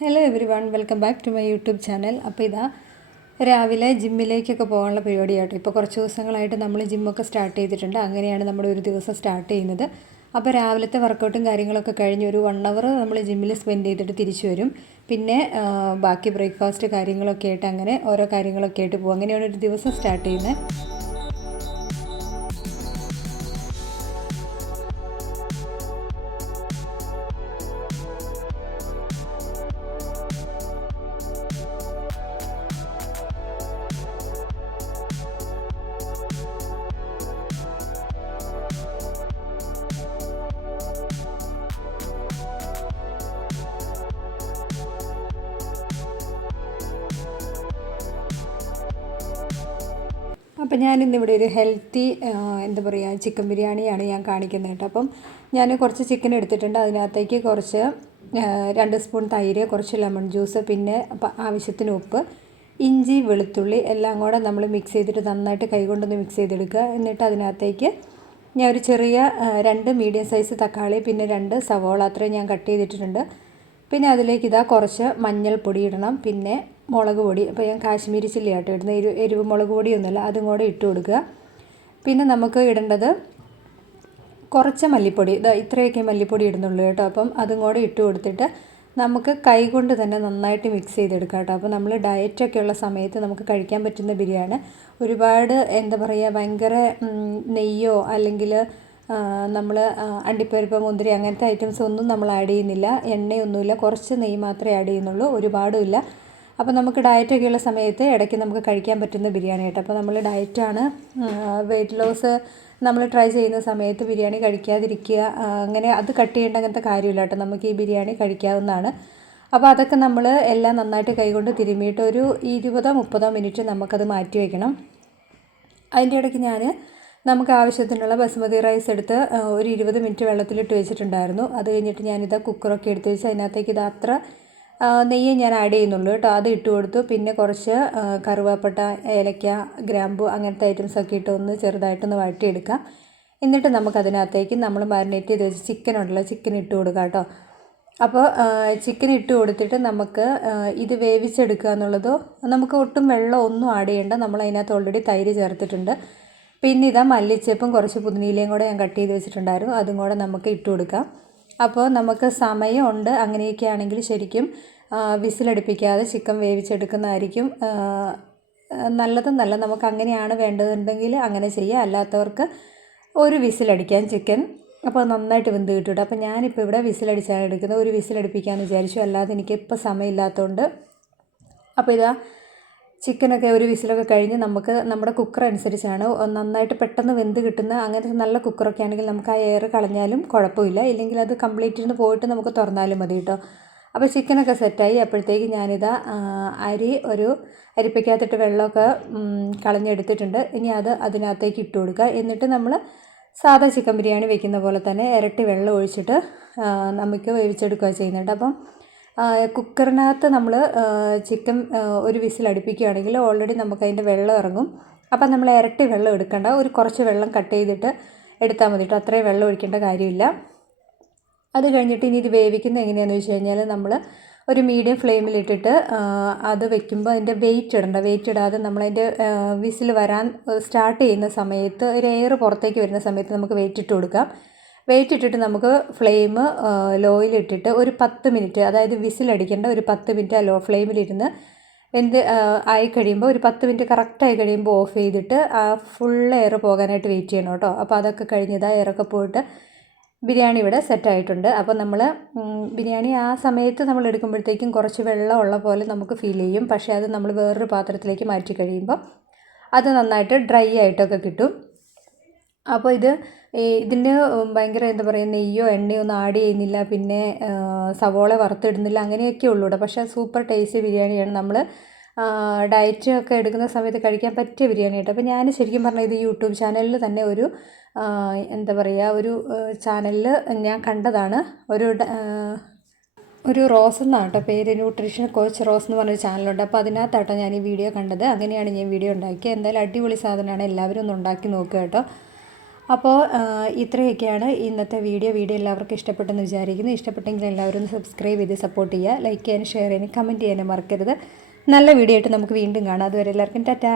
Hello everyone, welcome back to my YouTube channel. അപ്പോൾ ഇതാ രാവിലെ ജിമ്മിലേക്കൊക്കെ പോകാനുള്ള പരിപാടിയാട്ടോ. ഇപ്പോൾ കുറച്ച് ദിവസങ്ങളായിട്ട് നമ്മൾ ജിമ്മൊക്കെ സ്റ്റാർട്ട് ചെയ്തിട്ടുണ്ട്. അങ്ങനെയാണ് നമ്മുടെ ഒരു ദിവസം സ്റ്റാർട്ട് ചെയ്യുന്നത്. അപ്പോൾ രാവിലത്തെ വർക്കൗട്ടും കാര്യങ്ങളൊക്കെ കഴിഞ്ഞ് ഒരു 1 അവർ നമ്മൾ ജിമ്മിൽ സ്പെൻഡ് ചെയ്തിട്ട് തിരിച്ചു വരും. പിന്നെ ബാക്കി ബ്രേക്ക്ഫാസ്റ്റ് കാര്യങ്ങളൊക്കെ ആയിട്ട് അങ്ങനെ ഓരോ കാര്യങ്ങളൊക്കെ ആയിട്ട് പോകും. അങ്ങനെയാണ് ഒരു ദിവസം സ്റ്റാർട്ട് ചെയ്യുന്നത്. അപ്പോൾ ഞാനിന്നിവിടെ ഒരു ഹെൽത്തി എന്താ പറയുക ചിക്കൻ ബിരിയാണിയാണ് ഞാൻ കാണിക്കുന്നത് കേട്ടോ. അപ്പം ഞാൻ കുറച്ച് ചിക്കൻ എടുത്തിട്ടുണ്ട്. അതിനകത്തേക്ക് കുറച്ച് 2 സ്പൂൺ തൈര്, കുറച്ച് ലെമൺ ജ്യൂസ്, പിന്നെ ആവശ്യത്തിന് ഉപ്പ്, ഇഞ്ചി, വെളുത്തുള്ളി എല്ലാം കൂടെ നമ്മൾ മിക്സ് ചെയ്തിട്ട് നന്നായിട്ട് കൈകൊണ്ടൊന്ന് മിക്സ് ചെയ്തെടുക്കുക. എന്നിട്ട് അതിനകത്തേക്ക് ഞാൻ ഒരു ചെറിയ 2 മീഡിയം സൈസ് തക്കാളി, പിന്നെ 2 സവോള അത്രയും ഞാൻ കട്ട് ചെയ്തിട്ടുണ്ട്. പിന്നെ അതിലേക്ക് ഇതാ കുറച്ച് മഞ്ഞൾപ്പൊടി ഇടണം, പിന്നെ മുളക് പൊടി. അപ്പോൾ ഞാൻ കാശ്മീരി ചില്ലി ആട്ടോ ഇടുന്നത്, എരിവ് മുളക് പൊടിയൊന്നുമല്ല, അതും കൂടെ ഇട്ട് കൊടുക്കുക. പിന്നെ നമുക്ക് ഇടേണ്ടത് കുറച്ച് മല്ലിപ്പൊടി, ഇത്രയൊക്കെ മല്ലിപ്പൊടി ഇടുന്നുള്ളൂ കേട്ടോ. അപ്പം അതും കൂടെ ഇട്ട് കൊടുത്തിട്ട് നമുക്ക് കൈ കൊണ്ട് തന്നെ നന്നായിട്ട് മിക്സ് ചെയ്തെടുക്കാം കേട്ടോ. അപ്പോൾ നമ്മൾ ഡയറ്റൊക്കെ ഉള്ള സമയത്ത് നമുക്ക് കഴിക്കാൻ പറ്റുന്ന ബിരിയാണി. ഒരുപാട് എന്താ പറയുക, ഭയങ്കര നെയ്യോ അല്ലെങ്കിൽ നമ്മൾ അണ്ടിപ്പരിപ്പ്, മുന്തിരി അങ്ങനത്തെ ഐറ്റംസ് ഒന്നും നമ്മൾ ആഡ് ചെയ്യുന്നില്ല. എണ്ണയൊന്നുമില്ല, കുറച്ച് നെയ്യ് മാത്രമേ ആഡ് ചെയ്യുന്നുള്ളൂ, ഒരുപാടുമില്ല. അപ്പോൾ നമുക്ക് ഡയറ്റൊക്കെയുള്ള സമയത്ത് ഇടയ്ക്ക് നമുക്ക് കഴിക്കാൻ പറ്റുന്ന ബിരിയാണി കേട്ടോ. അപ്പോൾ നമ്മൾ ഡയറ്റാണ്, വെയിറ്റ് ലോസ് നമ്മൾ ട്രൈ ചെയ്യുന്ന സമയത്ത് ബിരിയാണി കഴിക്കാതിരിക്കുക, അങ്ങനെ അത് കട്ട് ചെയ്യേണ്ട അങ്ങനത്തെ കാര്യമില്ല കേട്ടോ. നമുക്ക് ഈ ബിരിയാണി കഴിക്കാവുന്നതാണ്. അപ്പോൾ അതൊക്കെ നമ്മൾ എല്ലാം നന്നായിട്ട് കൈകൊണ്ട് തിരുമ്മിയിട്ട് ഒരു 20-30 മിനിറ്റ് നമുക്കത് മാറ്റി വയ്ക്കണം. അതിൻ്റെ ഇടയ്ക്ക് നമുക്ക് ആവശ്യത്തിനുള്ള ബസുമതി റൈസ് എടുത്ത് ഒരു 20 മിനിറ്റ് വെള്ളത്തിലിട്ട് വെച്ചിട്ടുണ്ടായിരുന്നു. അത് കഴിഞ്ഞിട്ട് ഞാനിതാ കുക്കറൊക്കെ എടുത്ത് വെച്ച് അതിനകത്തേക്ക് ഇത് അത്ര നെയ്യ് ഞാൻ ആഡ് ചെയ്യുന്നുള്ളൂ കേട്ടോ. അത് ഇട്ട് കൊടുത്തു. പിന്നെ കുറച്ച് കറുവാപ്പട്ട, ഏലക്ക, ഗ്രാമ്പു അങ്ങനത്തെ ഐറ്റംസൊക്കെ ഇട്ട് ഒന്ന് ചെറുതായിട്ടൊന്ന് വഴറ്റിയെടുക്കാം. എന്നിട്ട് നമുക്കതിനകത്തേക്ക് നമ്മൾ മാരിനേറ്റ് ചെയ്ത് വെച്ച് ചിക്കൻ ഇട്ട് കൊടുക്കാം കേട്ടോ. അപ്പോൾ ചിക്കൻ ഇട്ട് കൊടുത്തിട്ട് നമുക്ക് ഇത് വേവിച്ചെടുക്കുക എന്നുള്ളതോ, നമുക്ക് ഒട്ടും വെള്ളം ഒന്നും ആഡ് ചെയ്യേണ്ട. നമ്മൾ അതിനകത്ത് ഓൾറെഡി തൈര് ചേർത്തിട്ടുണ്ട്. പിന്നെ ഇതാ മല്ലിച്ചപ്പും കുറച്ച് പുതിനയിലയും കൂടെ ഞാൻ കട്ട് ചെയ്ത് വെച്ചിട്ടുണ്ടായിരുന്നു, അതും കൂടെ നമുക്ക് ഇട്ട് കൊടുക്കാം. അപ്പോൾ നമുക്ക് സമയമുണ്ട്. അങ്ങനെയൊക്കെ ആണെങ്കിൽ ശരിക്കും വിസിലടുപ്പിക്കാതെ ചിക്കൻ വേവിച്ചെടുക്കുന്നതായിരിക്കും നല്ലതെന്നല്ല. നമുക്ക് അങ്ങനെയാണ് വേണ്ടതുണ്ടെങ്കിൽ അങ്ങനെ ചെയ്യുക, അല്ലാത്തവർക്ക് ഒരു വിസിലടിക്കാൻ ചിക്കൻ. അപ്പോൾ നന്നായിട്ട് വെന്ത് കിട്ടും. അപ്പോൾ ഞാനിപ്പോൾ ഇവിടെ വിസിലടിച്ചാണ് എടുക്കുന്നത്. ഒരു വിസിലടുപ്പിക്കാമെന്ന് വിചാരിച്ചു, അല്ലാതെ എനിക്കിപ്പോൾ സമയമില്ലാത്തതുകൊണ്ട്. അപ്പോൾ ഇതാ ചിക്കനൊക്കെ ഒരു വിസിലൊക്കെ കഴിഞ്ഞ് നമുക്ക് നമ്മുടെ കുക്കർ അനുസരിച്ചാണ് നന്നായിട്ട് പെട്ടെന്ന് വെന്ത് കിട്ടുന്ന അങ്ങനത്തെ നല്ല കുക്കറൊക്കെ ആണെങ്കിൽ നമുക്ക് ആ എയർ കളഞ്ഞാലും കുഴപ്പമില്ല, ഇല്ലെങ്കിൽ അത് കംപ്ലീറ്റ് ഇരുന്ന് പോയിട്ട് നമുക്ക് തുറന്നാലും മതി കേട്ടോ. അപ്പോൾ ചിക്കനൊക്കെ സെറ്റായി. അപ്പോഴത്തേക്ക് ഞാനിതാ ഒരു അരിപ്പയ്ക്കകത്തിട്ട് വെള്ളമൊക്കെ കളഞ്ഞെടുത്തിട്ടുണ്ട്. ഇനി അത് അതിനകത്തേക്ക് ഇട്ട് കൊടുക്കുക. എന്നിട്ട് നമ്മൾ സാധാ ചിക്കൻ ബിരിയാണി വെക്കുന്ന പോലെ തന്നെ ഇരട്ടി വെള്ളം ഒഴിച്ചിട്ട് നമുക്ക് വേവിച്ചെടുക്കുക ചെയ്യുന്നുണ്ട്. അപ്പം കുക്കറിനകത്ത് നമ്മൾ ചിക്കൻ ഒരു വിസിൽ അടുപ്പിക്കുകയാണെങ്കിൽ ഓൾറെഡി നമുക്കതിൻ്റെ വെള്ളം ഇറങ്ങും. അപ്പം നമ്മൾ ഇരട്ടി വെള്ളം എടുക്കേണ്ട, ഒരു കുറച്ച് വെള്ളം കട്ട് ചെയ്തിട്ട് എടുത്താൽ മതി കേട്ടോ. അത്രയും വെള്ളം ഒഴിക്കേണ്ട കാര്യമില്ല. അത് കഴിഞ്ഞിട്ട് ഇനി ഇത് വേവിക്കുന്നത് എങ്ങനെയാണെന്ന് വെച്ച് കഴിഞ്ഞാൽ നമ്മൾ ഒരു മീഡിയം ഫ്ലെയിമിലിട്ടിട്ട് അത് വെക്കുമ്പോൾ അതിൻ്റെ വെയിറ്റ് ഇടാതെ നമ്മളതിൻ്റെ വിസിൽ വരാൻ സ്റ്റാർട്ട് ചെയ്യുന്ന സമയത്ത് ഒരു എയർ പുറത്തേക്ക് വരുന്ന സമയത്ത് നമുക്ക് വെയിറ്റ് ഇട്ട് കൊടുക്കാം. വെയിറ്റ് ഇട്ടിട്ട് നമുക്ക് ഫ്ലെയിം ലോയിലിട്ടിട്ട് ഒരു 10 മിനിറ്റ്, അതായത് വിസിലടിക്കേണ്ട ഒരു 10 മിനിറ്റ് ലോ ഫ്ലെയിമിലിരുന്ന് ആയി കഴിയുമ്പോൾ ഒരു 10 മിനിറ്റ് കറക്റ്റായി കഴിയുമ്പോൾ ഓഫ് ചെയ്തിട്ട് ഫുൾ എയർ പോകാനായിട്ട് വെയിറ്റ് ചെയ്യണം കേട്ടോ. അപ്പോൾ അതൊക്കെ കഴിഞ്ഞതാ എയറൊക്കെ പോയിട്ട് ബിരിയാണി ഇവിടെ സെറ്റായിട്ടുണ്ട്. അപ്പോൾ നമ്മൾ ബിരിയാണി ആ സമയത്ത് നമ്മൾ എടുക്കുമ്പോഴത്തേക്കും കുറച്ച് വെള്ളമുള്ള പോലെ നമുക്ക് ഫീൽ ചെയ്യും. പക്ഷേ അത് നമ്മൾ വേറൊരു പാത്രത്തിലേക്ക് മാറ്റി കഴിയുമ്പോൾ അത് നന്നായിട്ട് ഡ്രൈ ആയിട്ടൊക്കെ കിട്ടും. അപ്പോൾ ഇതിന് ഭയങ്കര എന്താ പറയുക, നെയ്യോ എണ്ണയോ ഒന്നും ആഡ് ചെയ്യുന്നില്ല, പിന്നെ സവോള വറുത്തിടുന്നില്ല, അങ്ങനെയൊക്കെ ഉള്ളൂ കേട്ടോ. പക്ഷേ സൂപ്പർ ടേസ്റ്റി ബിരിയാണിയാണ്. നമ്മൾ ഡയറ്റ് ഒക്കെ എടുക്കുന്ന സമയത്ത് കഴിക്കാൻ പറ്റിയ ബിരിയാണി കേട്ടോ. അപ്പോൾ ഞാൻ ശരിക്കും പറഞ്ഞാൽ ഇത് യൂട്യൂബ് ചാനലിൽ തന്നെ എന്താ പറയുക, ഒരു ചാനലിൽ ഞാൻ കണ്ടതാണ്. ഒരു റോസ് എന്നാണ് കേട്ടോ പേര്, ന്യൂട്രീഷൻ കോച്ച് റോസ് എന്ന് പറഞ്ഞൊരു ചാനലുണ്ട്. അപ്പോൾ അതിനകത്താട്ടോ ഞാൻ ഈ വീഡിയോ കണ്ടത്. അങ്ങനെയാണ് ഞാൻ വീഡിയോ ഉണ്ടാക്കിയത്. എന്തായാലും അടിപൊളി സാധനമാണ്, എല്ലാവരും ഒന്ന് ഉണ്ടാക്കി നോക്കുക കേട്ടോ. അപ്പോൾ ഇത്രയൊക്കെയാണ് ഇന്നത്തെ വീഡിയോ എല്ലാവർക്കും ഇഷ്ടപ്പെട്ടെന്ന് വിചാരിക്കുന്നു. ഇഷ്ടപ്പെട്ടെങ്കിൽ എല്ലാവരും ഒന്ന് സബ്സ്ക്രൈബ് ചെയ്ത് സപ്പോർട്ട് ചെയ്യുക. ലൈക്ക് ചെയ്യാനും ഷെയർ ചെയ്യാനും കമൻറ്റ് ചെയ്യാനും മറക്കരുത്. നല്ല വീഡിയോ ആയിട്ട് നമുക്ക് വീണ്ടും കാണാം. അതുവരെ എല്ലാവർക്കും ടാറ്റാ.